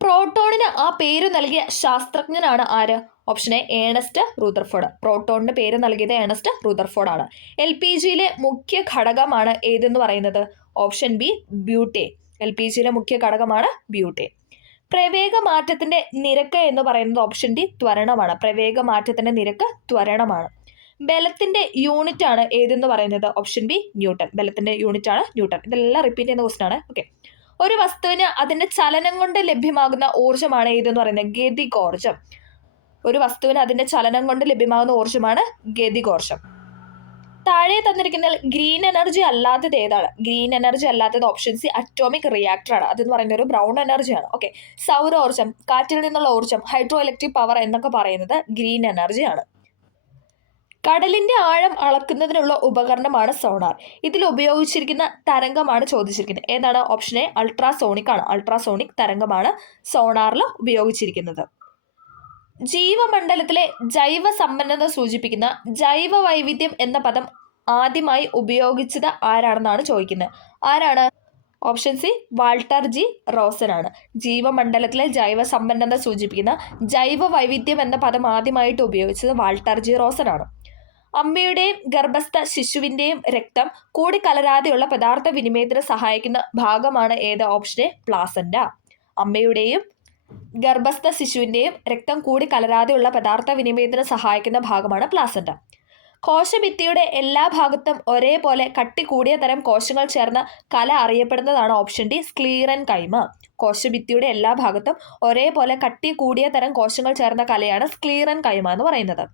പ്രോട്ടോണിന് ആ പേര് നൽകിയ ശാസ്ത്രജ്ഞനാണ് ആര്? Option A, Ernest Rutherford. പ്രോട്ടോണിന് പേര് നൽകിയത് ഏണസ്റ്റ് റൂദർഫോർഡ് ആണ്. LPGയിലെ മുഖ്യ ഘടകമാണ് ഏതെന്ന് പറയുന്നത്? Option B, butane. LPGയിലെ മുഖ്യ ഘടകമാണ് ബ്യൂട്ടേൻ. പ്രവേഗമാറ്റത്തിന്റെ നിരക്ക് എന്ന് പറയുന്നത് ഓപ്ഷൻ ഡി, ത്വരണമാണ്. പ്രവേഗമാറ്റത്തിന്റെ നിരക്ക് ത്വരണമാണ്. ബലത്തിന്റെ യൂണിറ്റ് ആണ് ഏതെന്ന് പറയുന്നത്? Option B, Newton. ബലത്തിന്റെ യൂണിറ്റ് ആണ് ന്യൂട്ടൺ. ഇതെല്ലാം റിപ്പീറ്റ് ചെയ്യുന്ന ക്വസ്റ്റൻ ആണ്. ഓക്കെ, ഒരു വസ്തുവിന് അതിന്റെ ചലനം കൊണ്ട് ലഭ്യമാകുന്ന ഊർജ്ജമാണ് ഏതെന്ന് പറയുന്നത്? ഗതികോർജ്ജം. ഒരു വസ്തുവിന് അതിന്റെ ചലനം കൊണ്ട് ലഭ്യമാകുന്ന ഊർജ്ജമാണ് ഗതികോർജ്ജം. താഴെ തന്നിരിക്കുന്ന ഗ്രീൻ എനർജി അല്ലാത്തത് ഏതാണ്? ഗ്രീൻ എനർജി അല്ലാത്തത് ഓപ്ഷൻ സി, അറ്റോമിക് റിയാക്ടർ ആണ്. അതെന്ന് പറയുന്നത് ഒരു ബ്രൗൺ എനർജിയാണ്. ഓക്കെ, സൗരോർജ്ജം, കാറ്റിൽ നിന്നുള്ള ഊർജ്ജം, ഹൈഡ്രോ ഇലക്ട്രിക് പവർ എന്നൊക്കെ പറയുന്നത് ഗ്രീൻ എനർജിയാണ്. കടലിന്റെ ആഴം അളക്കുന്നതിനുള്ള ഉപകരണമാണ് സോണാർ. ഇതിൽ ഉപയോഗിച്ചിരിക്കുന്ന തരംഗമാണ് ചോദിച്ചിരിക്കുന്നത്. ഏതാണ്? ഓപ്ഷൻ എ, അൾട്രാസോണിക് ആണ്. അൾട്രാസോണിക് തരംഗമാണ് സോണാറിൽ ഉപയോഗിച്ചിരിക്കുന്നത്. ജീവമണ്ഡലത്തിലെ ജൈവ സമ്പന്നത സൂചിപ്പിക്കുന്ന ജൈവ വൈവിധ്യം എന്ന പദം ആദ്യമായി ഉപയോഗിച്ചത് ആരാണെന്നാണ് ചോദിക്കുന്നത്. ആരാണ്? Option C, Walter G Rosan ആണ്. ജീവമണ്ഡലത്തിലെ ജൈവ സമ്പന്നത സൂചിപ്പിക്കുന്ന ജൈവ വൈവിധ്യം എന്ന പദം ആദ്യമായിട്ട് ഉപയോഗിച്ചത് വാൾട്ടർ ജി റോസൻ ആണ്. അമ്മയുടെയും ഗർഭസ്ഥ ശിശുവിന്റെയും രക്തം കൂടിക്കലരാതെയുള്ള പദാർത്ഥ വിനിമയത്തിന് സഹായിക്കുന്ന ഭാഗമാണ് ഏത്? Option A, placenta. അമ്മയുടെയും ഗർഭസ്ഥ ശിശുവിന്റെയും രക്തം കൂടിക്കലരാതെയുള്ള പദാർത്ഥ വിനിമയത്തിന് സഹായിക്കുന്ന ഭാഗമാണ് പ്ലാസന്റ. കോശഭിത്തിയുടെ എല്ലാ ഭാഗത്തും ഒരേപോലെ കട്ടി കൂടിയ തരം കോശങ്ങൾ ചേർന്ന കല അറിയപ്പെടുന്നതാണ് ഓപ്ഷൻ ഡി, സ്ക്ലീറൻ കൈമ. കോശഭിത്തിയുടെ എല്ലാ ഭാഗത്തും ഒരേപോലെ കട്ടി കൂടിയ തരം കോശങ്ങൾ ചേർന്ന കലയാണ് സ്ക്ലീറൻ കൈമ എന്ന് പറയുന്നത്.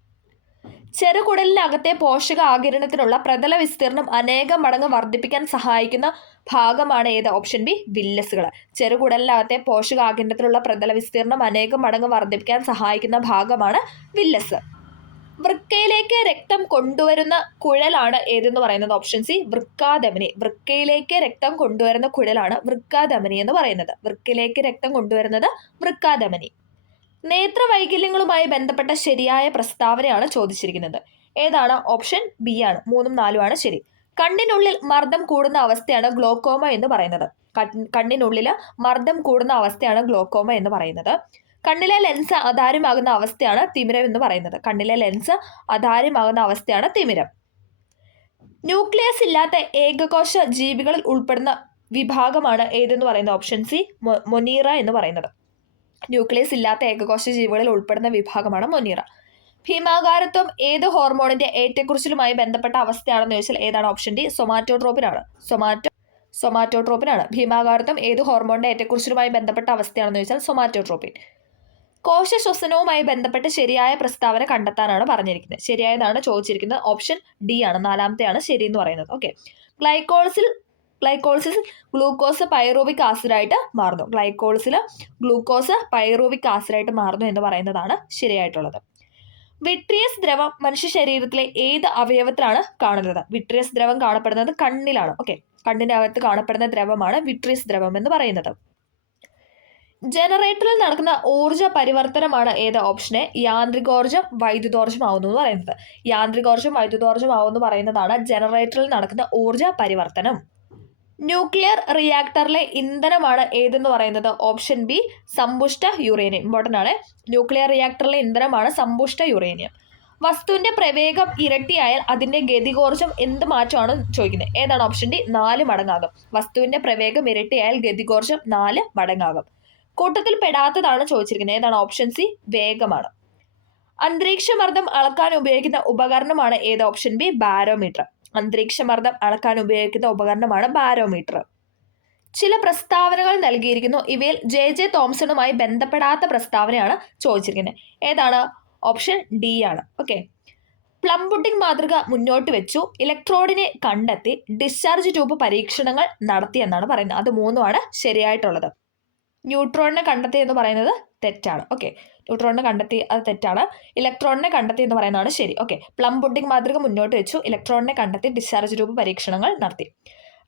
ചെറുകുടലിനകത്തെ പോഷക ആഗിരണത്തിനുള്ള പ്രതല വിസ്തീർണം അനേകം മടങ്ങ് വർദ്ധിപ്പിക്കാൻ സഹായിക്കുന്ന ഭാഗമാണ് ഏത്? Option B, വില്ലസുകൾ. ചെറുകുടലിനകത്തെ പോഷക ആഗിരണത്തിലുള്ള പ്രതല വിസ്തീർണം അനേകം മടങ്ങ് വർദ്ധിപ്പിക്കാൻ സഹായിക്കുന്ന ഭാഗമാണ് വില്ലസ്. വൃക്കയിലേക്ക് രക്തം കൊണ്ടുവരുന്ന കുഴലാണ് ഏതെന്ന് പറയുന്നത്? Option C, വൃക്കാധമനി. വൃക്കയിലേക്ക് രക്തം കൊണ്ടുവരുന്ന കുഴലാണ് വൃക്കാധമനി എന്ന് പറയുന്നത്. വൃക്കയിലേക്ക് രക്തം കൊണ്ടുവരുന്നത് വൃക്കാധമനി. നേത്രവൈകല്യങ്ങളുമായി ബന്ധപ്പെട്ട ശരിയായ പ്രസ്താവനയാണ് ചോദിച്ചിരിക്കുന്നത്. ഏതാണ്? ഓപ്ഷൻ ബി ആണ്. 3, 4 ആണ് ശരി. കണ്ണിനുള്ളിൽ മർദ്ദം കൂടുന്ന അവസ്ഥയാണ് ഗ്ലോക്കോമ എന്ന് പറയുന്നത്. കണ്ണിനുള്ളിൽ മർദ്ദം കൂടുന്ന അവസ്ഥയാണ് ഗ്ലോക്കോമ എന്ന് പറയുന്നത്. കണ്ണിലെ ലെൻസ് അധാര്യമാകുന്ന അവസ്ഥയാണ് തിമിരം എന്ന് പറയുന്നത്. കണ്ണിലെ ലെൻസ് അധാര്യമാകുന്ന അവസ്ഥയാണ് തിമിരം. ന്യൂക്ലിയസ് ഇല്ലാത്ത ഏകകോശ ജീവികളിൽ ഉൾപ്പെടുന്ന വിഭാഗമാണ് ഏതെന്ന് പറയുന്നത്? ഓപ്ഷൻ സി, മൊനീറ എന്ന് പറയുന്നത്. ന്യൂക്ലിയസ് ഇല്ലാത്ത ഏകകോശ ജീവികളിൽ ഉൾപ്പെടുന്ന വിഭാഗമാണ് മൊനീറ. ഭീമാകാരത്വം ഏത് ഹോർമോണിന്റെ ഏറ്റക്കുറിച്ചിലുമായി ബന്ധപ്പെട്ട അവസ്ഥയാണെന്ന് ചോദിച്ചാൽ ഏതാണ്? Option D, സൊമാറ്റോട്രോപ്പിനാണ്. സൊമാറ്റോട്രോപ്പിനാണ്. ഭീമാകാരത്വം ഏത് ഹോർമോണിന്റെ ഏറ്റക്കുറിച്ചിലുമായി ബന്ധപ്പെട്ട അവസ്ഥയാണെന്ന് ചോദിച്ചാൽ സൊമാറ്റോട്രോപ്പിൻ. കോശശ്വസനവുമായി ബന്ധപ്പെട്ട് ശരിയായ പ്രസ്താവന കണ്ടെത്താനാണ് പറഞ്ഞിരിക്കുന്നത്. ശരിയായതാണ് ചോദിച്ചിരിക്കുന്നത്. ഓപ്ഷൻ ഡി ആണ്, നാലാമത്തെയാണ് ശരി എന്ന് പറയുന്നത്. ഓക്കെ, ഗ്ലൈക്കോളിസിൽ ഗ്ലൂക്കോസ് പൈറൂവിക് ആസിഡായിട്ട് മാറുന്നു. ഗ്ലൂക്കോസ് പൈറൂവിക് ആസിഡായിട്ട് മാറുന്നു എന്ന് പറയുന്നതാണ് ശരിയായിട്ടുള്ളത്. വിട്രിയസ് ദ്രവം മനുഷ്യ ശരീരത്തിലെ ഏത് അവയവത്തിലാണ് കാണുന്നത്? വിട്രിയസ് ദ്രവം കാണപ്പെടുന്നത് കണ്ണിലാണ്. ഓക്കെ, കണ്ണിന്റെ അകത്ത് കാണപ്പെടുന്ന ദ്രവമാണ് വിട്രിയസ് ദ്രവം എന്ന് പറയുന്നത്. ജനറേറ്ററിൽ നടക്കുന്ന ഊർജ്ജ പരിവർത്തനമാണ് ഏത്? ഓപ്ഷൻ എ യാന്ത്രികോർജ്ജം വൈദ്യുതോർജ്ജം ആവുന്നു എന്ന് പറയുന്നത്. യാന്ത്രികോർജ്ജം വൈദ്യുതോർജ്ജം ആവുന്നു പറയുന്നതാണ് ജനറേറ്ററിൽ നടക്കുന്ന ഊർജ്ജ പരിവർത്തനം. ന്യൂക്ലിയർ റിയാക്ടറിലെ ഇന്ധനമാണ് ഏതെന്ന് പറയുന്നത്? ഓപ്ഷൻ ബി സമ്പുഷ്ട യുറേനിയം. ഇമ്പോർട്ടൻ്റ് ആണ്. ന്യൂക്ലിയർ റിയാക്ടറിലെ ഇന്ധനമാണ് സമ്പുഷ്ട യുറേനിയം. വസ്തുവിന്റെ പ്രവേഗം ഇരട്ടിയായാൽ അതിന്റെ ഗതികോർജ്ജം എന്ത് മാറ്റമാണ് ചോദിക്കുന്നത്? ഏതാണ്? ഓപ്ഷൻ ഡി 4 മടങ്ങാകും. വസ്തുവിന്റെ പ്രവേഗം ഇരട്ടിയായാൽ ഗതികോർജ്ജം 4 മടങ്ങാകും. കൂട്ടത്തിൽ പെടാത്തതാണ് ചോദിച്ചിരിക്കുന്നത്. ഏതാണ്? Option C വേഗമാണ്. അന്തരീക്ഷമർദ്ദം അളക്കാൻ ഉപയോഗിക്കുന്ന ഉപകരണമാണ് ഏത്? Option B barometer. അന്തരീക്ഷമർദ്ദം അളക്കാൻ ഉപയോഗിക്കുന്ന ഉപകരണമാണ് ബാരോമീറ്റർ. ചില പ്രസ്താവനകൾ നൽകിയിരിക്കുന്നു. ഇവയിൽ ജെ തോംസണുമായി ബന്ധപ്പെടാത്ത പ്രസ്താവനയാണ് ചോദിച്ചിരിക്കുന്നത്. ഏതാണ്? ഓപ്ഷൻ ഡി ആണ്. ഓക്കെ, പ്ലം പുഡിംഗ് മാതൃക മുന്നോട്ട് വെച്ചു, ഇലക്ട്രോഡിനെ കണ്ടെത്തി, ഡിസ്ചാർജ് ട്യൂബ് പരീക്ഷണങ്ങൾ നടത്തി എന്നാണ് പറയുന്നത്. അത് മൂന്നുമാണ് ശരിയായിട്ടുള്ളത്. ന്യൂട്രോണിനെ കണ്ടെത്തി എന്ന് പറയുന്നത് തെറ്റാണ്. ഓക്കെ, ന്യൂട്രോണിനെ കണ്ടെത്തി അത് തെറ്റാണ്. ഇലക്ട്രോണിനെ കണ്ടെത്തി എന്ന് പറയുന്നതാണ് ശരി. ഓക്കെ, പ്ലം പുഡിംഗ് മാതൃക മുന്നോട്ട് വെച്ചു, ഇലക്ട്രോണിനെ കണ്ടെത്തി, ഡിസ്ചാർജ് ട്യൂബ് പരീക്ഷണങ്ങൾ നടത്തി.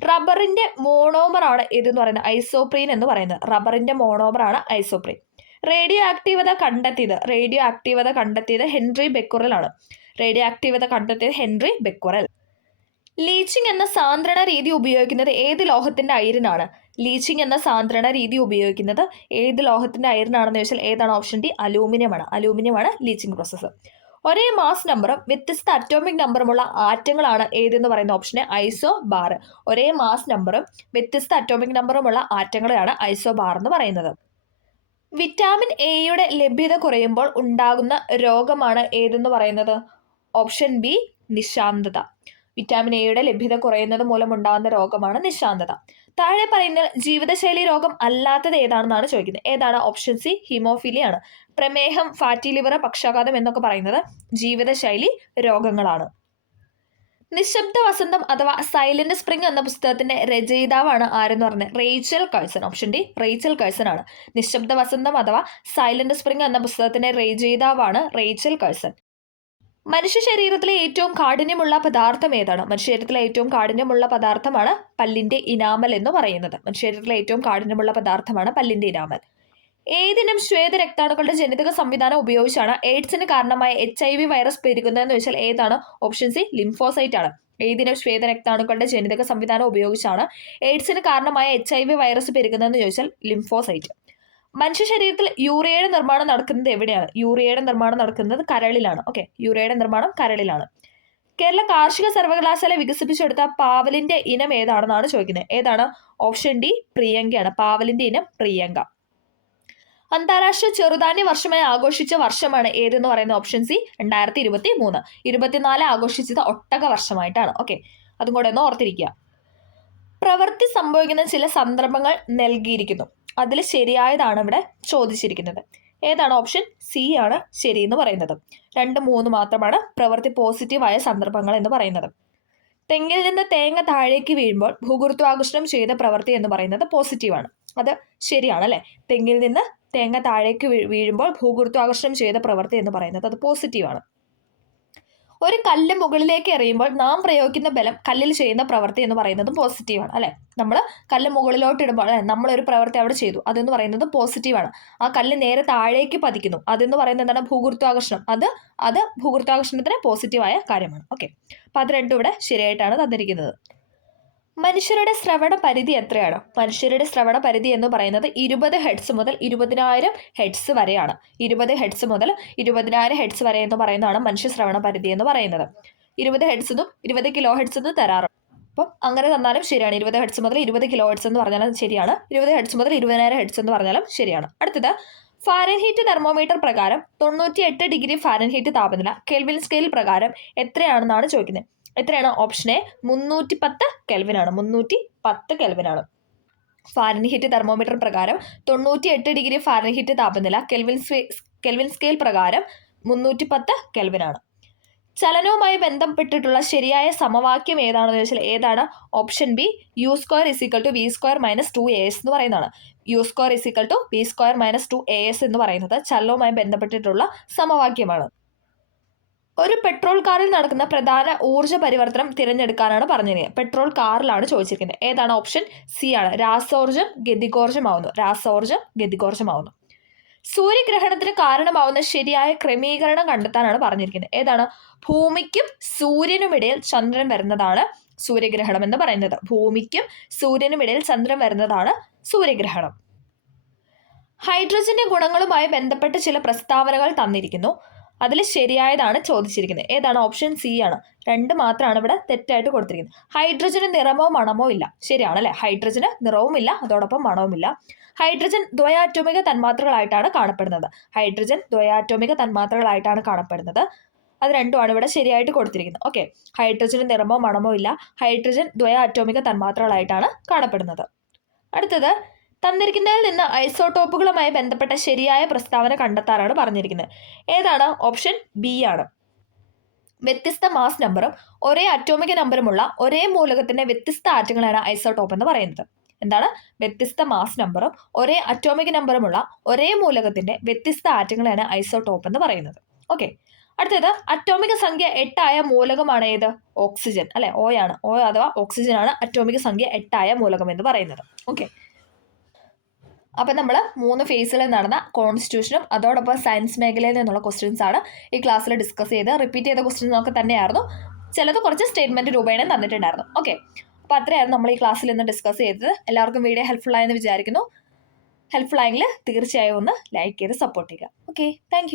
റബ്ബറിന്റെ മോണോമർ ആണ് ഏതെന്ന് പറയുന്നത്? ഐസോപ്രീൻ എന്ന് പറയുന്നത്. റബ്ബറിന്റെ മോണോമർ ആണ് ഐസോപ്രീൻ. റേഡിയോ ആക്റ്റീവത കണ്ടെത്തിയത് ഹെൻറി ബെക്കുറൽ ആണ്. ലീച്ചിങ് എന്ന സാന്ദ്രണ രീതി ഉപയോഗിക്കുന്നത് ഏത് ലോഹത്തിന്റെ അയിരിനാണ്? ഏത് ലോഹത്തിന്റെ അയിരിനാണെന്ന് ചോദിച്ചാൽ ഏതാണ്? ഓപ്ഷൻ ഡി അലൂമിനിയമാണ് ലീച്ചിങ് പ്രോസസ്സ്. ഒരേ മാസ് നമ്പറും വ്യത്യസ്ത അറ്റോമിക് നമ്പറുമുള്ള ആറ്റങ്ങളാണ് ഏതെന്ന് പറയുന്ന? Option A isobar. ഒരേ മാസ് നമ്പറും വ്യത്യസ്ത അറ്റോമിക് നമ്പറുമുള്ള ആറ്റങ്ങളെയാണ് ഐസോബാർ എന്ന് പറയുന്നത്. വിറ്റാമിൻ എയുടെ ലഭ്യത കുറയുമ്പോൾ ഉണ്ടാകുന്ന രോഗമാണ് ഏതെന്ന് പറയുന്നത്? Option B നിശാന്തത. വിറ്റാമിൻ എയുടെ ലഭ്യത കുറയുന്നത് മൂലം ഉണ്ടാകുന്ന രോഗമാണ് നിശാന്തത. താഴെ പറയുന്ന ജീവിതശൈലി രോഗം അല്ലാത്തത് ഏതാണെന്നാണ് ചോദിക്കുന്നത്. ഏതാണ്? ഓപ്ഷൻ സി ഹീമോഫീലിയ ആണ്. പ്രമേഹം, ഫാറ്റി ലിവർ, പക്ഷാഘാതം എന്നൊക്കെ പറയുന്നത് ജീവിതശൈലി രോഗങ്ങളാണ്. നിശബ്ദ വസന്തം അഥവാ സൈലന്റ് സ്പ്രിംഗ് എന്ന പുസ്തകത്തിന്റെ രചയിതാവാണ് ആരെന്ന് പറഞ്ഞത്? Rachel Curzon. Option D Rachel Curzon ആണ്. നിശബ്ദ വസന്തം അഥവാ സൈലന്റ് സ്പ്രിംഗ് എന്ന പുസ്തകത്തിന്റെ രചയിതാവാണ് റേച്ചൽ കഴ്സൺ. മനുഷ്യ ശരീരത്തിലെ ഏറ്റവും കാഠിന്യമുള്ള പദാർത്ഥം ഏതാണ്? മനുഷ്യശരീരത്തിലെ ഏറ്റവും കാഠിന്യമുള്ള പദാർത്ഥമാണ് പല്ലിന്റെ ഇനാമൽ എന്ന് പറയുന്നത്. ഇനാമൽ. ഏതിനം ശ്വേത രക്താണുക്കളുടെ ജനിതക സംവിധാനം ഉപയോഗിച്ചാണ് എയ്ഡ്സിന് കാരണമായ HIV വൈറസ് പെരുകുന്നതെന്ന് ചോദിച്ചാൽ ഏതാണ്? ഓപ്ഷൻ സി ലിംഫോസൈറ്റ് ആണ്. ഏതിനം ശ്വേത രക്താണുക്കളുടെ ജനിതക സംവിധാനം ഉപയോഗിച്ചാണ് എയ്ഡ്സിന് കാരണമായ HIV വൈറസ് പെരുകുന്നതെന്ന് ചോദിച്ചാൽ ലിംഫോസൈറ്റ്. മനുഷ്യ ശരീരത്തിൽ യൂറിയയുടെ നിർമ്മാണം നടക്കുന്നത് എവിടെയാണ്? യൂറിയയുടെ നിർമ്മാണം നടക്കുന്നത് കരളിലാണ്. ഓക്കെ, യൂറിയയുടെ നിർമ്മാണം കരളിലാണ്. കേരള കാർഷിക സർവകലാശാല വികസിപ്പിച്ചെടുത്ത പാവലിന്റെ ഇനം ഏതാണെന്നാണ് ചോദിക്കുന്നത്. ഏതാണ്? Option D പ്രിയങ്കയാണ്. പാവലിന്റെ ഇനം പ്രിയങ്ക. അന്താരാഷ്ട്ര ചെറുധാന്യ വർഷമായി ആഘോഷിച്ച വർഷമാണ് ഏതെന്ന് പറയുന്നത്? Option C 2023. 24 ആഘോഷിച്ചത് ഒട്ടക വർഷമായിട്ടാണ്. ഓക്കെ, അതും കൂടെ ഒന്ന് ഓർത്തിരിക്കുക. പ്രവൃത്തി സംഭവിക്കുന്ന ചില സന്ദർഭങ്ങൾ നൽകിയിരിക്കുന്നു. അതിൽ ശരിയായതാണ് ഇവിടെ ചോദിച്ചിരിക്കുന്നത്. ഏതാണ്? ഓപ്ഷൻ സി ആണ് ശരി എന്ന് പറയുന്നത്. 2, 3 മാത്രമാണ് പ്രവൃത്തി പോസിറ്റീവായ സന്ദർഭങ്ങൾ എന്ന് പറയുന്നത്. തെങ്ങിൽ നിന്ന് തേങ്ങ താഴേക്ക് വീഴുമ്പോൾ ഭൂഗുരുത്വാകർഷണം ചെയ്ത പ്രവൃത്തി എന്ന് പറയുന്നത് പോസിറ്റീവാണ്. അത് ശരിയാണ് അല്ലേ? തെങ്ങിൽ നിന്ന് തേങ്ങ താഴേക്ക് വീഴുമ്പോൾ ഭൂഗുരുത്വാകർഷണം ചെയ്ത പ്രവൃത്തി എന്ന് പറയുന്നത് അത് പോസിറ്റീവാണ്. ഒരു കല്ല് മുകളിലേക്ക് എറിയുമ്പോൾ നാം പ്രയോഗിക്കുന്ന ബലം കല്ലിൽ ചെയ്യുന്ന പ്രവൃത്തി എന്ന് പറയുന്നത് പോസിറ്റീവാണ് അല്ലേ? നമ്മൾ കല്ല് മുകളിലോട്ട് ഇടുമ്പോൾ നമ്മളൊരു പ്രവൃത്തി അവിടെ ചെയ്തു, അതെന്ന് പറയുന്നത് പോസിറ്റീവാണ്. ആ കല്ല് നേരെ താഴേക്ക് പതിക്കുന്നു, അതെന്ന് പറയുന്നത് എന്താണ്? ഭൂഗുരുത്വാകർഷണം. അത് ഭൂഗുരുത്വാകർഷണത്തിന് പോസിറ്റീവായ കാര്യമാണ്. ഓക്കെ, അപ്പം അത് രണ്ടും ഇവിടെ ശരിയായിട്ടാണ് തന്നിരിക്കുന്നത്. മനുഷ്യരുടെ ശ്രവണ പരിധി എത്രയാണ്? മനുഷ്യരുടെ ശ്രവണ പരിധി എന്ന് പറയുന്നത് 20 ഹെഡ്സ് മുതൽ 20,000 ഹെഡ്സ് വരെയാണ്. 20 ഹെഡ്സ് മുതൽ 20,000 ഹെഡ്സ് വരെ എന്ന് പറയുന്നതാണ് മനുഷ്യ ശ്രവണ പരിധി എന്ന് പറയുന്നത്. 20 ഹെഡ്സ് എന്നും 20 കിലോ ഹെഡ്സ് എന്നും തരാറുണ്ട്. അപ്പം അങ്ങനെ തന്നാലും ശരിയാണ്. 20 ഹെഡ്സ് മുതൽ 20 കിലോ ഹെഡ്സ് എന്ന് പറഞ്ഞാലും ശരിയാണ്. 20 ഹെഡ്സ് മുതൽ 20,000 ഹെഡ്സ് എന്ന് പറഞ്ഞാലും ശരിയാണ്. അടുത്തത്, ഫാരൻഹീറ്റ് തെർമോമീറ്റർ പ്രകാരം 98 ഡിഗ്രി ഫാരൻഹീറ്റ് താപനില കെൽവിൻ സ്കെയിൽ പ്രകാരം എത്രയാണെന്നാണ് ചോദിക്കുന്നത്. എത്രയാണ്? Option A 310 കെൽവിനാണ്. 310 കെൽവിനാണ്. ഫാരൻഹീറ്റ് തെർമോമീറ്റർ പ്രകാരം 98 ഡിഗ്രി ഫാരൻഹീറ്റ് താപനില കെൽവിൻ സ്കെയിൽ പ്രകാരം 310 കെൽവിനാണ്. ചലനവുമായി ബന്ധപ്പെട്ടിട്ടുള്ള ശരിയായ സമവാക്യം ഏതാണെന്ന് ചോദിച്ചാൽ ഏതാണ്? Option B, u square is equal to v square minus 2as എന്ന് പറയുന്നതാണ്. U square is equal to v square minus 2as എന്ന് പറയുന്നത് ചലനവുമായി ബന്ധപ്പെട്ടിട്ടുള്ള സമവാക്യമാണ്. ഒരു പെട്രോൾ കാറിൽ നടക്കുന്ന പ്രധാന ഊർജ്ജ പരിവർത്തനം തിരഞ്ഞെടുക്കാനാണ് പറഞ്ഞിരിക്കുന്നത്. പെട്രോൾ കാറിലാണ് ചോദിച്ചിരിക്കുന്നത്. ഏതാണ്? ഓപ്ഷൻ സി ആണ്. രാസോർജം ഗതികോർജമാവുന്നു. സൂര്യഗ്രഹണത്തിന് കാരണമാവുന്ന ശരിയായ ക്രമീകരണം കണ്ടെത്താനാണ് പറഞ്ഞിരിക്കുന്നത്. ഏതാണ്? ഭൂമിക്കും സൂര്യനുമിടയിൽ ചന്ദ്രൻ വരുന്നതാണ് സൂര്യഗ്രഹണം എന്ന് പറയുന്നത്. ഭൂമിക്കും സൂര്യനുമിടയിൽ ചന്ദ്രൻ വരുന്നതാണ് സൂര്യഗ്രഹണം. ഹൈഡ്രജന്റെ ഗുണങ്ങളുമായി ബന്ധപ്പെട്ട് ചില പ്രസ്താവനകൾ തന്നിരിക്കുന്നു. അതിൽ ശരിയായതാണ് ചോദിച്ചിരിക്കുന്നത്. ഏതാണ്? ഓപ്ഷൻ സി ആണ്. 2 മാത്രമാണ് ഇവിടെ തെറ്റായിട്ട് കൊടുത്തിരിക്കുന്നത്. ഹൈഡ്രജന് നിറമോ മണമോ ഇല്ല. ശരിയാണ് അല്ലെ? ഹൈഡ്രജന് നിറവുമില്ല, അതോടൊപ്പം മണവുമില്ല. ഹൈഡ്രജൻ ദ്വയാറ്റോമിക തന്മാത്രകളായിട്ടാണ് കാണപ്പെടുന്നത്. അത് രണ്ടുമാണ് ഇവിടെ ശരിയായിട്ട് കൊടുത്തിരിക്കുന്നത്. ഓക്കെ, ഹൈഡ്രജന് നിറമോ മണമോ ഇല്ല. ഹൈഡ്രജൻ ദ്വയാറ്റോമിക തന്മാത്രകളായിട്ടാണ് കാണപ്പെടുന്നത്. അടുത്തത്, തന്നിരിക്കുന്നതിൽ നിന്ന് ഐസോടോപ്പുകളുമായി ബന്ധപ്പെട്ട ശരിയായ പ്രസ്താവന കണ്ടെത്താനാണ് പറഞ്ഞിരിക്കുന്നത്. ഏതാണ്? ഓപ്ഷൻ ബി ആണ്. വ്യത്യസ്ത മാസ് നമ്പറും ഒരേ അറ്റോമിക നമ്പറുമുള്ള ഒരേ മൂലകത്തിന്റെ വ്യത്യസ്ത ആറ്റങ്ങളാണ് ഐസോടോപ്പ് എന്ന് പറയുന്നത്. എന്താണ്? വ്യത്യസ്ത മാസ് നമ്പറും ഒരേ അറ്റോമിക നമ്പറുമുള്ള ഒരേ മൂലകത്തിന്റെ വ്യത്യസ്ത ആറ്റങ്ങളാണ് ഐസോടോപ്പ് എന്ന് പറയുന്നത്. ഓക്കെ, അടുത്തത്, അറ്റോമിക സംഖ്യ 8 ആയ മൂലകമാണ് ഏത്? ഓക്സിജൻ അല്ലെ? O ആണ്. O അഥവാ ഓക്സിജൻ ആണ് അറ്റോമിക സംഖ്യ 8 ആയ മൂലകം എന്ന് പറയുന്നത്. ഓക്കെ, അപ്പം നമ്മൾ 3 ഫേസിൽ നടന്ന കോൺസ്റ്റിറ്റ്യൂഷനും അതോടൊപ്പം സയൻസ് മേഖലയിൽ നിന്നുള്ള ക്വസ്റ്റ്യൻസ് ആണ് ഈ ക്ലാസ്സിൽ ഡിസ്കസ് ചെയ്ത് റിപ്പീറ്റ് ചെയ്ത ക്വസ്റ്റ്യൻസ് ഒക്കെ തന്നെയായിരുന്നു. ചിലത് കുറച്ച് സ്റ്റേറ്റ്മെന്റ് രൂപേണ തന്നിട്ടുണ്ടായിരുന്നു. ഓക്കെ, അപ്പോൾ അത്രയായിരുന്നു നമ്മൾ ഈ ക്ലാസ്സിൽ നിന്ന് ഡിസ്കസ് ചെയ്തത്. എല്ലാവർക്കും വീഡിയോ ഹെൽപ്ഫുൾ ആയെന്ന് വിചാരിക്കുന്നു. ഹെൽപ്ഫുൾ ആയെങ്കിൽ തീർച്ചയായും ഒന്ന് ലൈക്ക് ചെയ്ത് സപ്പോർട്ട് ചെയ്യുക. Okay, thank